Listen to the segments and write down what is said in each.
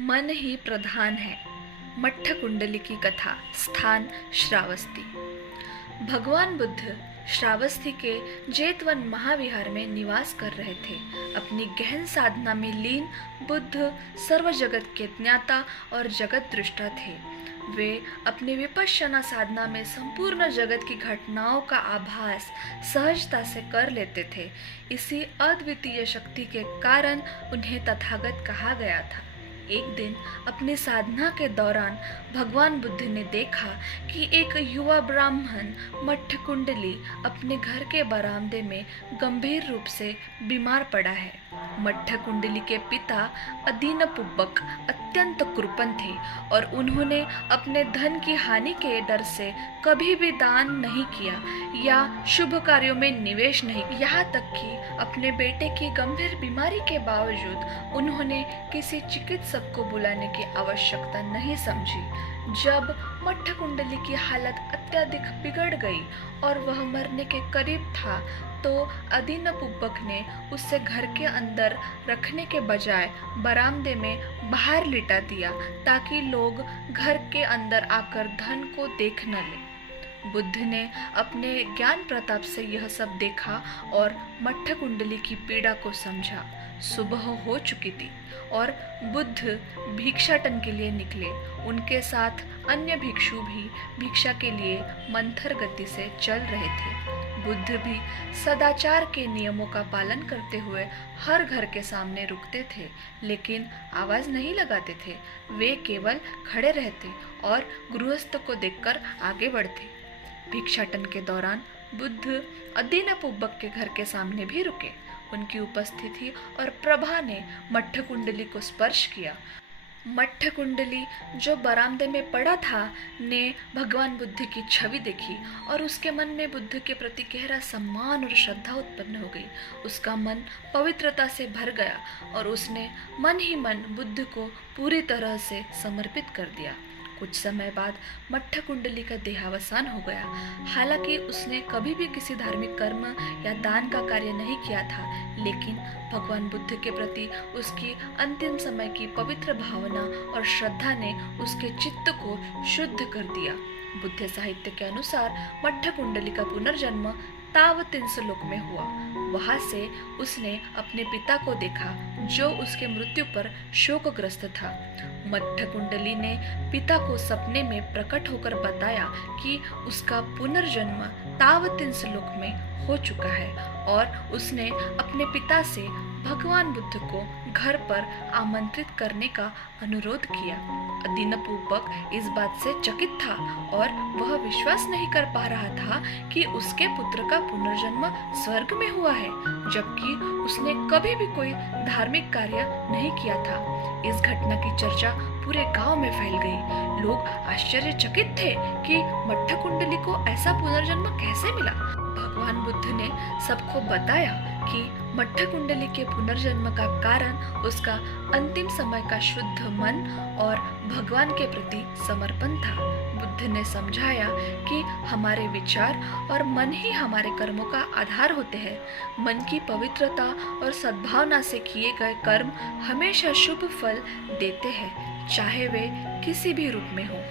मन ही प्रधान है। मट्ठ कुंडली की कथा। स्थान श्रावस्ती। भगवान बुद्ध श्रावस्ती के जेतवन महाविहार में निवास कर रहे थे। अपनी गहन साधना में लीन बुद्ध सर्व जगत के ज्ञाता और जगत दृष्टा थे। वे अपनी विपश्यना साधना में संपूर्ण जगत की घटनाओं का आभास सहजता से कर लेते थे। इसी अद्वितीय शक्ति के कारण उन्हें तथागत कहा गया था। एक दिन अपनी साधना के दौरान भगवान बुद्ध ने देखा कि एक युवा ब्राह्मण मट्ठ कुंडली अपने घर के बरामदे में गंभीर रूप से बीमार पड़ा है। मट्ठ कुंडली के पिता अदीन पुब्बक अत्यंत कृपण थे और उन्होंने अपने धन की हानि के डर से कभी भी दान नहीं किया या शुभ कार्यों में निवेश नहीं किया। यहाँ तक कि अपने बेटे की गंभीर बीमारी के बावजूद उन्होंने किसी चिकित्सक को बुलाने की आवश्यकता नहीं समझी। जब मट्ठ कुंडली की हालत अत्यधिक बिगड़ गई और वह मरने के करीब था तो अदीन पुब्बक ने उसे घर के अंदर रखने के बजाय बरामदे में बाहर लिटा दिया ताकि लोग घर के अंदर आकर धन को देख न लें। बुद्ध ने अपने ज्ञान प्रताप से यह सब देखा और मट्ठ कुंडली की पीड़ा को समझा। सुबह हो चुकी थी और बुद्ध भिक्षाटन के लिए निकले। उनके साथ अन्य भिक्षु भी भिक्षा के लिए मंथर गति से चल रहे थे। बुद्ध भी सदाचार के नियमों का पालन करते हुए हर घर के सामने रुकते थे, लेकिन आवाज नहीं लगाते थे। वे केवल खड़े रहते और गृहस्थ को देखकर आगे बढ़ते। भिक्षाटन के दौरान बुद्ध अदीन पुब्बक के घर के सामने भी रुके। उनकी उपस्थिति और प्रभा ने मट्ठ कुंडली को स्पर्श किया। मट्ठ कुंडली जो बरामदे में पड़ा था ने भगवान बुद्ध की छवि देखी और उसके मन में बुद्ध के प्रति गहरा सम्मान और श्रद्धा उत्पन्न हो गई। उसका मन पवित्रता से भर गया और उसने मन ही मन बुद्ध को पूरी तरह से समर्पित कर दिया। कुछ समय बाद मट्ठ कुंडली का देहावसान हो गया। हालांकि उसने कभी भी किसी धार्मिक कर्म या दान का कार्य नहीं किया था, लेकिन भगवान बुद्ध के प्रति उसकी अंतिम समय की पवित्र भावना और श्रद्धा ने उसके चित्त को शुद्ध कर दिया। बुद्ध साहित्य के अनुसार मट्ठ कुंडली का पुनर्जन्म तावतिंस लोक में हुआ। वहां से उसने अपने पिता को देखा जो उसके मृत्यु पर शोकग्रस्त था। मट्ठ कुंडली ने पिता को सपने में प्रकट होकर बताया कि उसका पुनर्जन्म तावतिंस लोक में हो चुका है और उसने अपने पिता से भगवान बुद्ध को घर पर आमंत्रित करने का अनुरोध किया। अदीन पुब्बक इस बात से चकित था और वह विश्वास नहीं कर पा रहा था कि उसके पुत्र का पुनर्जन्म स्वर्ग में हुआ है, जबकि उसने कभी भी कोई धार्मिक कार्य नहीं किया था। इस घटना की चर्चा पूरे गांव में फैल गई। लोग आश्चर्यचकित थे कि मट्ठ कुंडली को ऐसा पुनर्जन्म कैसे मिला। भगवान बुद्ध ने सबको बताया कि मट्ठ कुंडली के पुनर्जन्म का कारण उसका अंतिम समय का शुद्ध मन और भगवान के प्रति समर्पण था। बुद्ध ने समझाया कि हमारे विचार और मन ही हमारे कर्मों का आधार होते हैं। मन की पवित्रता और सद्भावना से किए गए कर्म हमेशा शुभ फल देते हैं, चाहे वे किसी भी रूप में हो।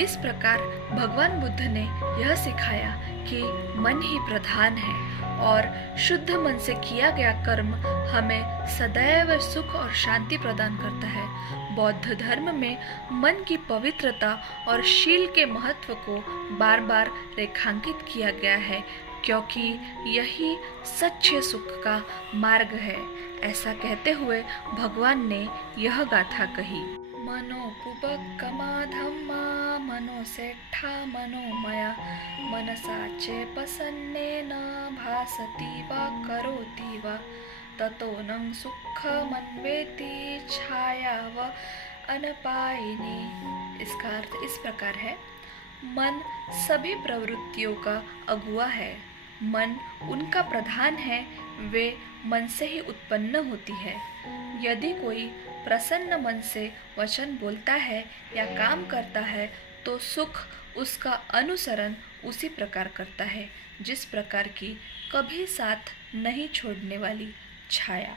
इस प्रकार भगवान बुद्ध ने यह सिखाया कि मन ही प्रधान है और शुद्ध मन से किया गया कर्म हमें सदैव सुख और शांति प्रदान करता है। बौद्ध धर्म में मन की पवित्रता और शील के महत्व को बार बार रेखांकित किया गया है, क्योंकि यही सच्चे सुख का मार्ग है। ऐसा कहते हुए भगवान ने यह गाथा कही। मनो पुब्बकमा धम्मा मनो सेट्ठा मनोमया मनसा प्रसन्नेन भासति वा करोति वा ततोऽनं सुखमन्वेति छायाव अनपायिनी। इसका अर्थ इस प्रकार है, मन सभी प्रवृत्तियों का अगुआ है। मन उनका प्रधान है, वे मन से ही उत्पन्न होती है। यदि कोई प्रसन्न मन से वचन बोलता है या काम करता है तो सुख उसका अनुसरण उसी प्रकार करता है जिस प्रकार की कभी साथ नहीं छोड़ने वाली छाया।